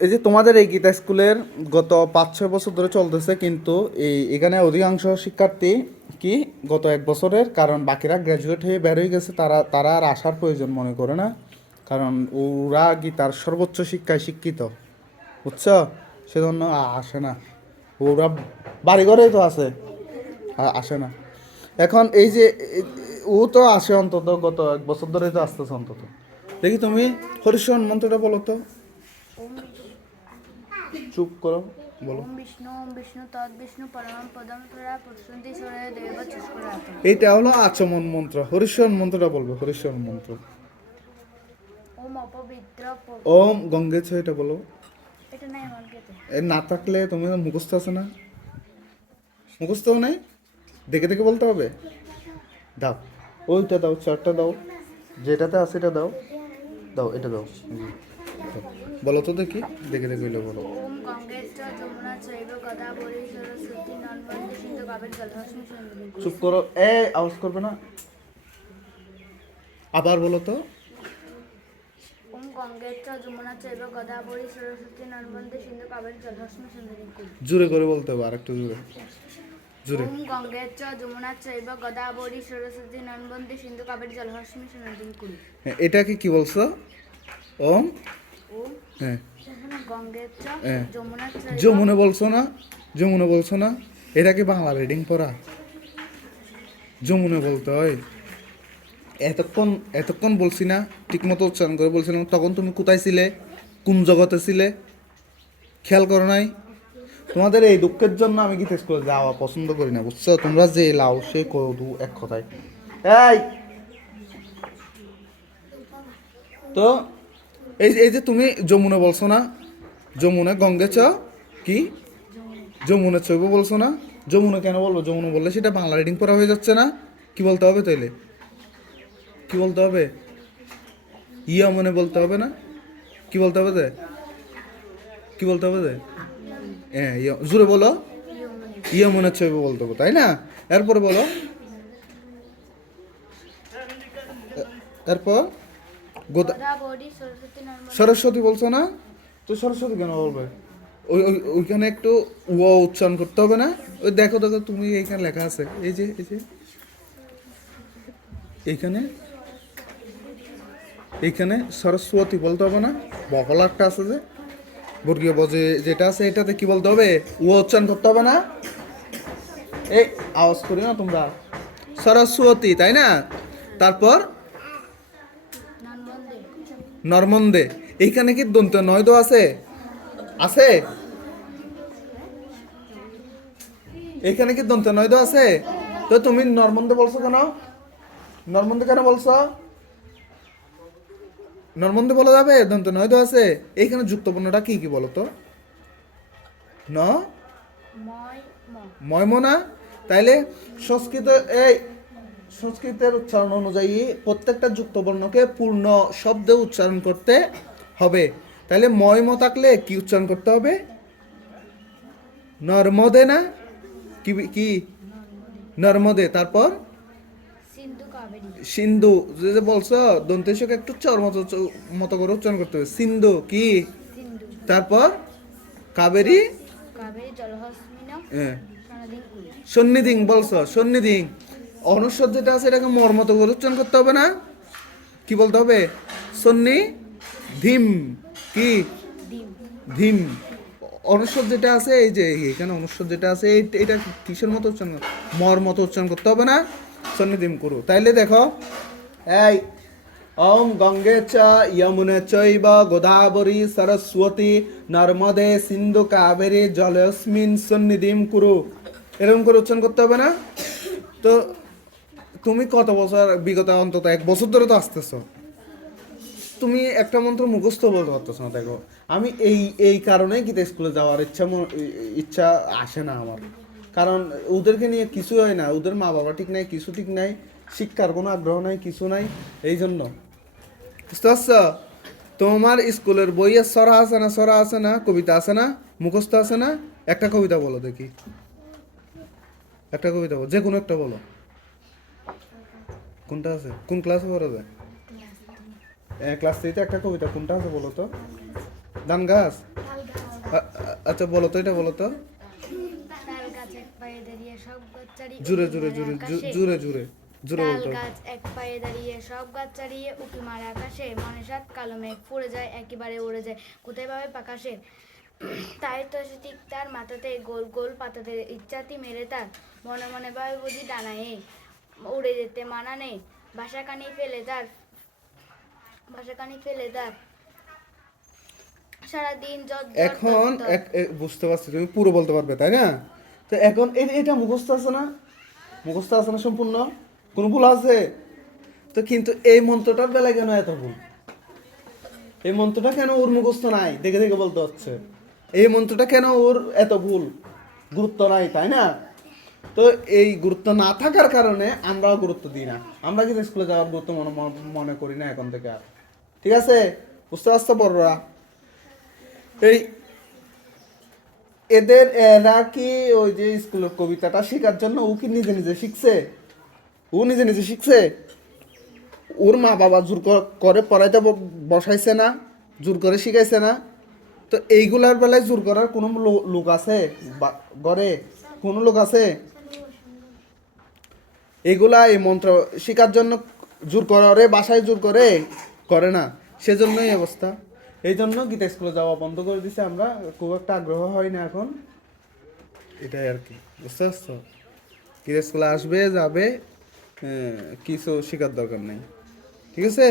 এই যে তোমাদের এই গীতা স্কুলের গত 5-6 বছর ধরে চলতেছে, কিন্তু এখানে অধিকাংশ শিক্ষার্থী কি গত 1 বছরের, কারণ বাকিরা গ্র্যাজুয়েট হয়ে বের হয়ে গেছে, তারা তারা আর আসার প্রয়োজন মনে করে না, কারণ ওরা গীতার সর্বোচ্চ শিক্ষায় শিক্ষিত, বুঝছো? সেজন্য আসে না। ওরা বাড়ি ঘরেই তো আছে, আসে না। এখন এই যে ও তো আসে অন্তত গত 1 বছর ধরেই তো আসতেছে অন্তত। দেখি তুমি হরিশন মন্ত্রটা বলো তো। ওম চুপ করো, বলো। ওম বিষ্ণু তৎ বিষ্ণু পরমং পদম তরা পুষ্পন্তি সূর্য দেব চুষ্করাত। এইটা হলো আচমন মন্ত্র। হরিশন মন্ত্রটা বলবে, হরিশন মন্ত্র। ওম অপবিত্র ওম গঙ্গে ছ, এটা বলো। এটা নাই আমার গেতে। এ না থাকলে তুমি মুখস্থ আছে না? মুখস্থও নাই, দেখে দেখে বলতে হবে। দাও, ওইটা দাও, চারটা দাও, যেটাতে আছে এটা দাও, দাও এটা দাও। দাও। বলো তো দেখি, দেখে দেখে হইলে বলো। ওম গঙ্গেশ্চ যমুনা চৈব গদাবরী সরস্বতী নর্মদে সিন্ধু কাবেরী জলহস্মি সরস্বতী। চুপ করো, আওয়াজ করবে না। আবার বলো তো। ওম গঙ্গেশ্চ যমুনা চৈব গদাবরী সরস্বতী নর্মদে সিন্ধু কাবেরী জলহস্মি সরস্বতী। জোরে করে বলতে হবে, আর একটু জোরে, জোরে। ওম গঙ্গেশ্চ যমুনা চৈব গদাবরী সরস্বতী নর্মদে সিন্ধু কাবেরী জলহস্মি সরস্বতী। হ্যাঁ, এটাকে কি বলছো? ওম। ওম হ্যাঁ, গঙ্গেশ্চ হ্যাঁ। যমুনা চৈব। যমুনা বলছো না, যমুনা বলছো না। এটা কি বাংলা রিডিং পড়া? যমুনা বলতে হয়। এতক্ষণ এতক্ষণ বলছি না, ঠিক মতো উচ্চারণ করে বলছিলাম, তখন তুমি কোথায় ছিলে, কোন জগতে ছিলে, খেয়াল করো নাই? তোমাদের এই দুঃখের জন্য আমি গীতা স্কুলে যাওয়া পছন্দ করি না, বুঝছো? তোমরা যে লাও সে কদু এক কথায়। এই তো এই যে তুমি যমুনা বলছো না, যমুনা গঙ্গে চ কি, যমুনা চৈব বলছো না। যমুনা কেন বলবো? যমুনা বললে সেটা বাংলা রিডিং পড়া হয়ে যাচ্ছে না। কি বলতে হবে তাইলে? কি বলতে হবে? ইয়া মনে বলতে হবে না? কি বলতে হবে যে? কি বলতে হবে যে? হ্যাঁ, জোরে বলো। ইয়া মনে চৈব বলতে হবে, তাই না? এরপরে বলো, এরপর গোদা। গদাবরী সরস্বতী নর্মদে। সরস্বতী বলছো না, তো সরস্বতী কেন বলবে? ওইখানে একটু ও উচ্চারণ করতে হবে না? ওই দেখো দেখো, তুমি এইখানে লেখা আছে, এই যে এইখানে, এইখানে সরস্বতী বলতে হবে না? বকলা একটা আছে যে বর্গীয় বজে যেটা আছে, এটাতে কি বলতে হবে? ও উচ্চারণ করতে হবে না? এই আওয়াজ করি না তোমরা। সরস্বতী, তাই না? তারপর নর্মদে। নর্মন্দে। এইখানে কি দন্ত নয়তো আছে? আছে? এইখানে কি দন্ত নয়তো আছে? তো তুমি নর্মন্দে বলছো কেন? নর্মন্দে কেন বলছো? নর্মন্দে বলা যাবে, দন্ত নয়তো আছে। এইখানে যুক্ত বর্ণটা কি কি বলো তো? ন, ময় ম। ময়মনা। তাইলে সংস্কৃত, এই সংস্কৃতের উচ্চারণ অনুযায়ী প্রত্যেকটা যুক্ত বর্ণকে পূর্ণ শব্দে উচ্চারণ করতে হবে। তাহলে ময়ম থাকলে কি উচ্চারণ করতে হবে? নর্মদে না? কি কি? নর্মদে। তারপর সিন্ধু কাবেরী। সিন্ধু, যে যে বলছো দন্তেশকে একটু চর মতো মতো করে উচ্চারণ করতে হবে। সিন্ধু কি? সিন্ধু। তারপর কাবেরী। কাবেরী জলহস্মিন হ্যাঁ, সনদিন কুল। সন্নিধিং বলছো, সন্নিধিং। অনুস্বর যেটা আছে এটাকে মর্মত করে উচ্চারণ করতে হবে না? কি বলতে হবে? সন্নি ধিম। কি? ডিম। ধিম। অনুস্বর যেটা আছে, এই যে এখানে অনুস্বর যেটা আছে, এটা কিসের মতো উচ্চারণ? মর মতো উচ্চারণ করতে হবে না? সন্নিধিম করু। তাইলে দেখো, এই ওম গঙ্গে চ যমুনে চৈব গোদাবরী সরস্বতী নর্মদে সিন্ধু কাবেরী জলস্মিন সন্নিধিম কুরু, এরকম করে উচ্চারণ করতে হবে না? তো তুমি কত বছর, বিগত অন্তত 1 বছর ধরে তো আসতেছো, তুমি একটা মন্ত্র মুখস্থ বলতে পারতেছো না। দেখো, আমি এই কারণেই গীতা স্কুলে যাওয়ার ইচ্ছা আসে না আমার, কারণ ওদেরকে নিয়ে কিছু হয় না, ওদের মা বাবা ঠিক নাই, কিছু ঠিক নাই, শিক্ষার কোনো আগ্রহ নাই, কিছু নাই, এই জন্য। বুঝতে পারছো? তোমার স্কুলের বইয়ে সরা আছে না, সরা আছে না, কবিতা আছে না, মুখস্থ আছে না? একটা কবিতা বলো দেখি, একটা কবিতা বলো, যে কোনো একটা বলো। কোনটা আছে? কোন ক্লাসে পড়া যায়? ক্লাস 3-তে একটা কবিতা কোনটা আছে বলো তো? ধান গাছ। আচ্ছা বলো তো, এটা বলো তো। তাল গাছ এক পায়ে দাঁড়িয়ে সব গাছ ছাড়িয়ে জুড়ে উঁকি জুড়ে মারে জুড়ে আকাশে। জুড়ে জুড়ে জুড়ে তাল বলতো। গাছ এক পায়ে দাঁড়িয়ে সব গাছ ছাড়িয়ে উঁকি মারে আকাশে, মনে সাত কালো মেঘ পড়ে যায় একেবারে উড়ে যায়, কোথায় পাবে পাকাশে। তাই তো সে ঠিক তার মাথাতে গোল গোল পাতাতে ইচ্ছাতি মেরে তার, মনে মনে ভাবে বুঝি ডানায় উড়ে যেতে মানা নেই, বাসাখানি ফেলে তার, বাসাখানি ফেলে তার সারাদিন এখন বুঝতে পারছি তুমি পুরো বলতে পারবে তাই না? তো এখন এটা মুখস্থ আছে না? মুখস্থ আছে না সম্পূর্ণ? কোনো ভুল আছে? তো কিন্তু এই মন্ত্রটার বেলায় কেন এত ভুল? এই মন্ত্রটা কেন ওর মুখস্থ নাই? দেখে দেখে বলতে হচ্ছে। এই মন্ত্রটা কেন ওর এত ভুল, গুরুত্ব নাই, তাই না? তো এই গুরুত্ব না থাকার কারণে আমরাও গুরুত্ব দিই না। আমরা কিন্তু স্কুলে যাওয়ার গুরুত্ব মনে করি না এখন থেকে আর। ঠিক আছে? বুঝতে পারছো বড়রা? এই এরা কি ওই যে স্কুলের কবিতাটা শেখার জন্য ও কি নিজে নিজে শিখছে? ও নিজে নিজে শিখছে? ওর মা বাবা জোর করে পড়াইতে বসাইছে না? জোর করে শিখাইছে না? তো এইগুলার বেলায় জোর করার কোনো লোক আছে ঘরে? কোনো লোক আছে? এগুলা এই মন্ত্র শেখার জন্য জোর করে, বাসায় জোর করে না। সেজন্যই অবস্থা। এই জন্য গীতা স্কুলে যাওয়া বন্ধ করে দিছে আমরা, খুব একটা আগ্রহ হয় না এখন। এটাই আর কি, বুঝতে পারছো? গীতা স্কুলে আসবে যাবে, কিছু শেখার দরকার নেই। ঠিক আছে?